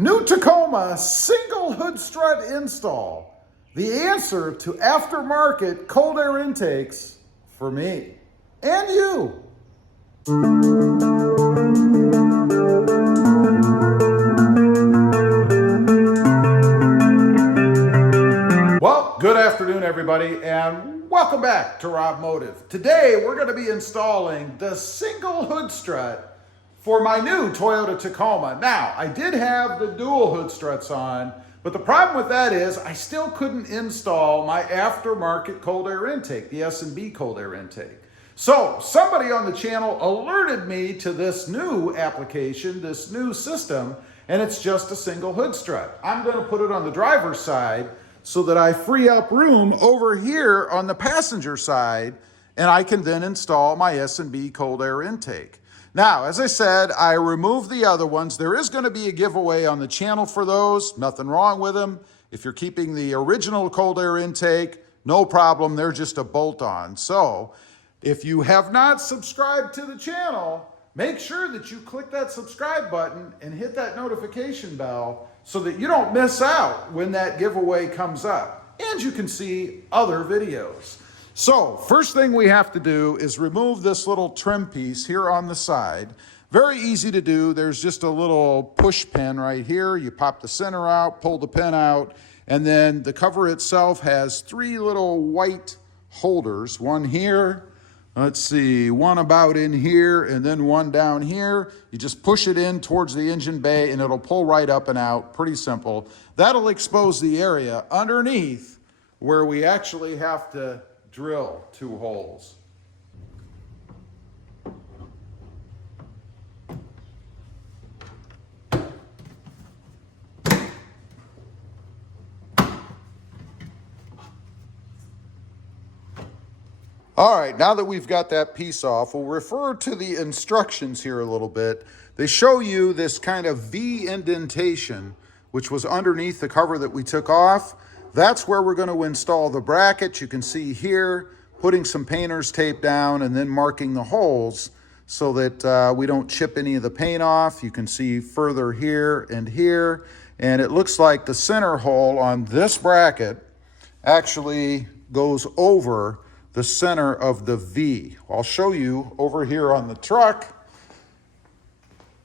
New Tacoma single hood strut install. The answer to aftermarket cold air intakes for me and you. Well, good afternoon everybody and welcome back to Robmotive. Today we're going to be installing the single hood strut for my new Toyota Tacoma. Now, I did have the dual hood struts on, but the problem with that is I still couldn't install my aftermarket cold air intake, the S&B cold air intake. So somebody on the channel alerted me to this new application, this new system, and it's just a single hood strut. I'm going to put it on the driver's side so that I free up room over here on the passenger side, and I can then install my S&B cold air intake. Now, as I said, I removed the other ones. There is going to be a giveaway on the channel for those. Nothing wrong with them. If you're keeping the original cold air intake, no problem. They're just a bolt-on. So if you have not subscribed to the channel, make sure that you click that subscribe button and hit that notification bell so that you don't miss out when that giveaway comes up. And you can see other videos. So first thing we have to do is remove this little trim piece here on the side. Very easy to do. There's just a little push pin right here. You pop the center out, pull the pin out, and then the cover itself has three little white holders. One here, let's see, one about in here, and then one down here. You just push it in towards the engine bay and it'll pull right up and out. Pretty simple. That'll expose the area underneath where we actually have to drill two holes. All right, now that we've got that piece off, we'll refer to the instructions here a little bit. They show you this kind of V indentation, which was underneath the cover that we took off. That's where we're going to install the bracket. You can see here, putting some painter's tape down and then marking the holes so that we don't chip any of the paint off. You can see further here and here. And it looks like the center hole on this bracket actually goes over the center of the V. I'll show you over here on the truck,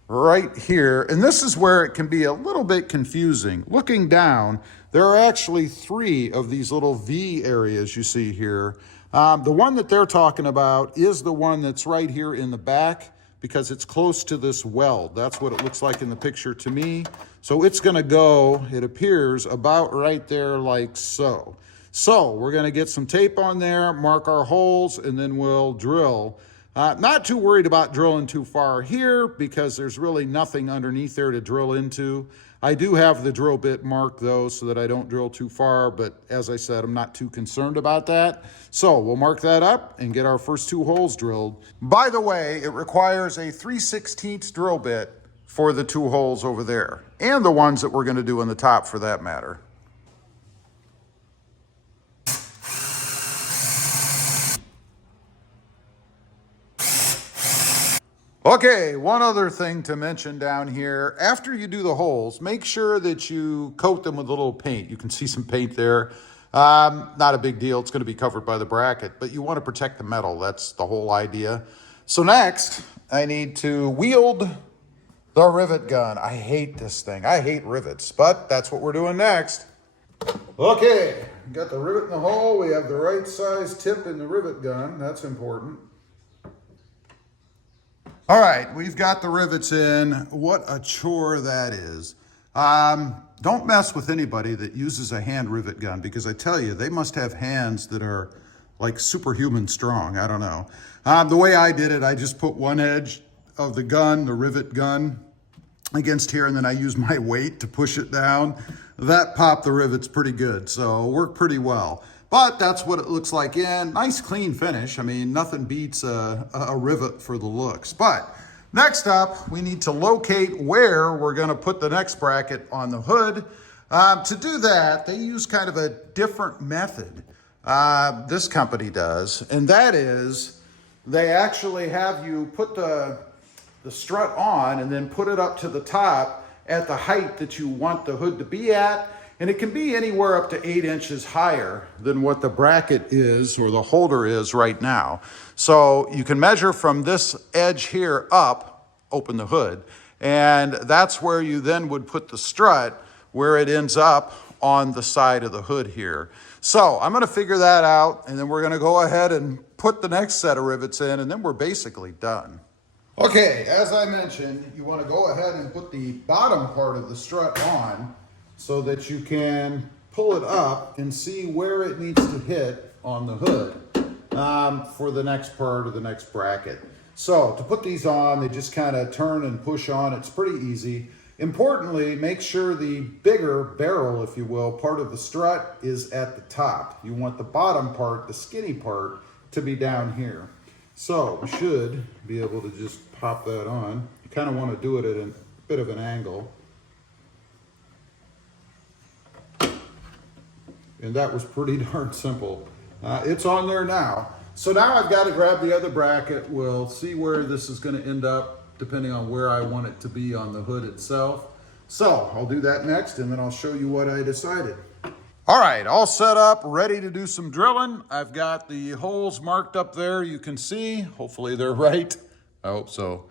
right here. And this is where it can be a little bit confusing. Looking down, there are actually three of these little V areas you see here. The one that they're talking about is the one that's right here in the back because it's close to this weld. That's what it looks like in the picture to me. So it's gonna go, it appears, about right there like so. So we're gonna get some tape on there, mark our holes, and then we'll drill. Not too worried about drilling too far here because there's really nothing underneath there to drill into. I do have the drill bit marked though so that I don't drill too far, but as I said, I'm not too concerned about that. So we'll mark that up and get our first two holes drilled. By the way, it requires a 3/16 drill bit for the two holes over there and the ones that we're gonna do in the top for that matter. Okay, one other thing to mention down here. After you do the holes, make sure that you coat them with a little paint. You can see some paint there. Not a big deal. It's going to be covered by the bracket, but you want to protect the metal. That's the whole idea. So next, I need to wield the rivet gun. I hate this thing. I hate rivets, but that's what we're doing next. Okay, got the rivet in the hole. We have the right size tip in the rivet gun. That's important. All right, we've got the rivets in. What a chore that is. Don't mess with anybody that uses a hand rivet gun because I tell you, they must have hands that are like superhuman strong. I don't know. The way I did it, I just put one edge of the gun, the rivet gun, against here, and then I used my weight to push it down. That popped the rivets pretty good, so it worked pretty well. But that's what it looks like in. Nice clean finish. I mean, nothing beats a rivet for the looks. But next up, we need to locate where we're gonna put the next bracket on the hood. To do that, they use kind of a different method. This company does, and that is they actually have you put the strut on and then put it up to the top at the height that you want the hood to be at. And it can be anywhere up to 8 inches higher than what the bracket is or the holder is right now. So you can measure from this edge here up, open the hood, and that's where you then would put the strut, where it ends up on the side of the hood here. So I'm gonna figure that out, and then we're gonna go ahead and put the next set of rivets in, and then we're basically done. Okay, as I mentioned, you wanna go ahead and put the bottom part of the strut on so that you can pull it up and see where it needs to hit on the hood for the next part of the next bracket. So to put these on, they just kind of turn and push on. It's pretty easy. Importantly, make sure the bigger barrel, if you will, part of the strut is at the top. You want the bottom part, the skinny part, to be down here. So we should be able to just pop that on. You kind of want to do it at a bit of an angle. And that was pretty darn simple. It's on there now. So now I've got to grab the other bracket. We'll see where this is going to end up depending on where I want it to be on the hood itself. So I'll do that next, and then I'll show you what I decided. All right, all set up, ready to do some drilling. I've got the holes marked up there. You can see, hopefully they're right. I hope so.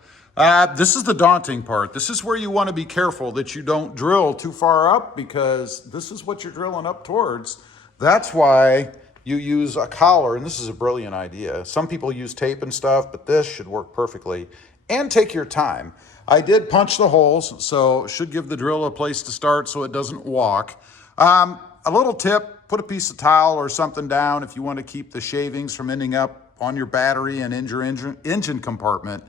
This is the daunting part. This is where you want to be careful that you don't drill too far up, because this is what you're drilling up towards. That's why you use a collar, and this is a brilliant idea. Some people use tape and stuff, but this should work perfectly. And take your time. I did punch the holes, so it should give the drill a place to start so it doesn't walk. A little tip, put a piece of towel or something down if you want to keep the shavings from ending up on your battery and in your engine compartment.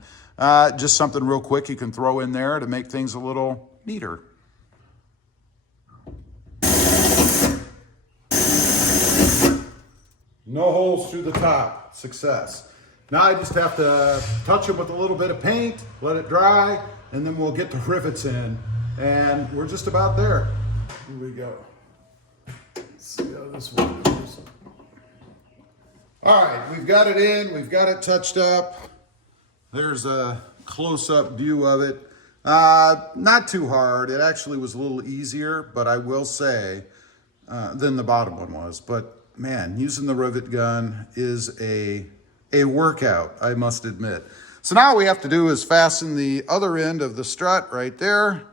Just something real quick you can throw in there to make things a little neater. No holes through the top, success. Now I just have to touch it with a little bit of paint, let it dry, and then we'll get the rivets in. And we're just about there. Here we go. Let's see how this one goes. All right, we've got it in, we've got it touched up. There's a close-up view of it. Not too hard. It actually was a little easier, but I will say, than the bottom one was. But man, using the rivet gun is a workout, I must admit. So now all we have to do is fasten the other end of the strut right there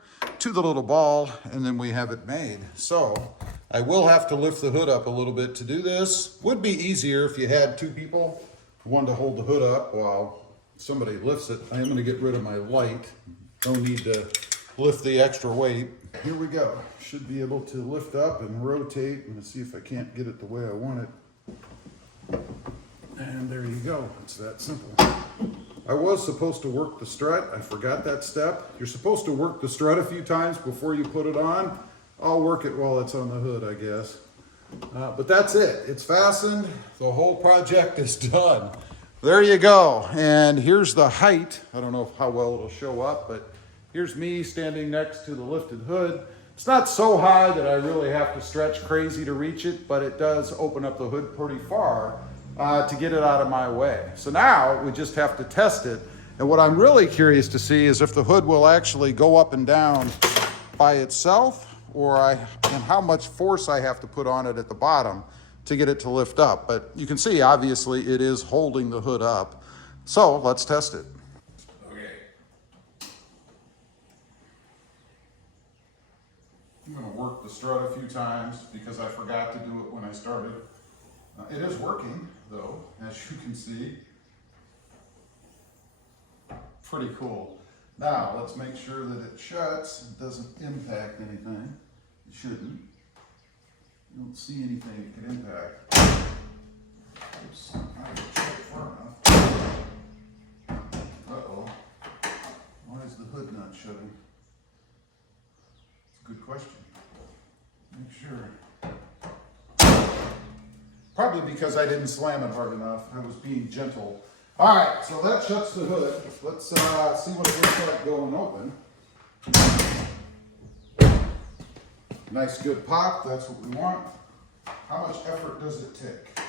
to the little ball, and then we have it made. So I will have to lift the hood up a little bit to do this. Would be easier if you had two people, one to hold the hood up while somebody lifts it. I am going to get rid of my light. No need to lift the extra weight. Here we go. Should be able to lift up and rotate, and see if I can't get it the way I want it. And there you go. It's that simple. I was supposed to work the strut. I forgot that step. You're supposed to work the strut a few times before you put it on. I'll work it while it's on the hood, I guess. But that's it. It's fastened. The whole project is done. There you go. And here's the height. I don't know how well it'll show up, but here's me standing next to the lifted hood. It's not so high that I really have to stretch crazy to reach it, but it does open up the hood pretty far to get it out of my way. So now we just have to test it. And what I'm really curious to see is if the hood will actually go up and down by itself, and how much force I have to put on it at the bottom to get it to lift up. But you can see, obviously, it is holding the hood up. So let's test it. Okay. I'm gonna work the strut a few times because I forgot to do it when I started. It is working, though, as you can see. Pretty cool. Now, let's make sure that it shuts. It doesn't impact anything. It shouldn't. You don't see anything it can impact. Oops, I didn't shut it far enough. Uh-oh. Why is the hood not shutting? It's a good question. Make sure. Probably because I didn't slam it hard enough. I was being gentle. All right, so that shuts the hood. Let's see what it looks like going open. Nice good pop, that's what we want. How much effort does it take?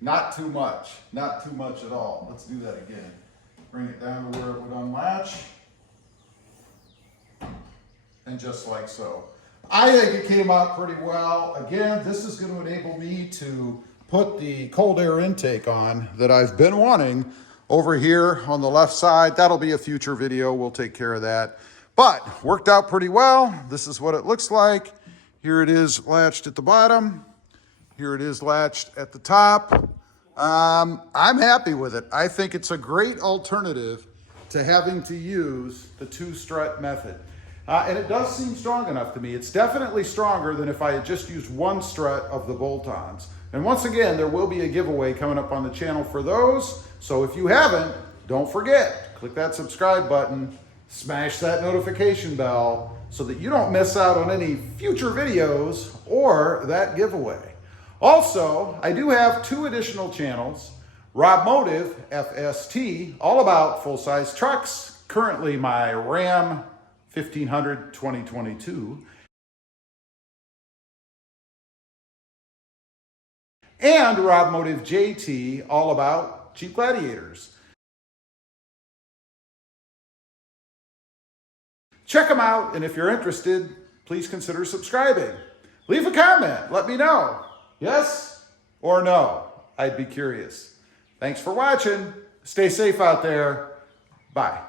Not too much, not too much at all. Let's do that again. Bring it down to where it would unlatch. and just like so. I think it came out pretty well. Again, this is going to enable me to put the cold air intake on that I've been wanting over here on the left side. That'll be a future video. We'll take care of that. But worked out pretty well. This is what it looks like. Here it is latched at the bottom. Here it is latched at the top. I'm happy with it. I think it's a great alternative to having to use the 2-strut method. And it does seem strong enough to me. It's definitely stronger than if I had just used 1 strut of the bolt-ons. And once again, there will be a giveaway coming up on the channel for those. So if you haven't, don't forget, click that subscribe button, smash that notification bell so that you don't miss out on any future videos or that giveaway. Also, I do have 2 additional channels. Robmotive, FST, all about full-size trucks. Currently my Ram 1500 2022. And Robmotive JT, all about Jeep Gladiators. Check them out, and if you're interested, please consider subscribing. Leave a comment, let me know. Yes or no? I'd be curious. Thanks for watching. Stay safe out there. Bye.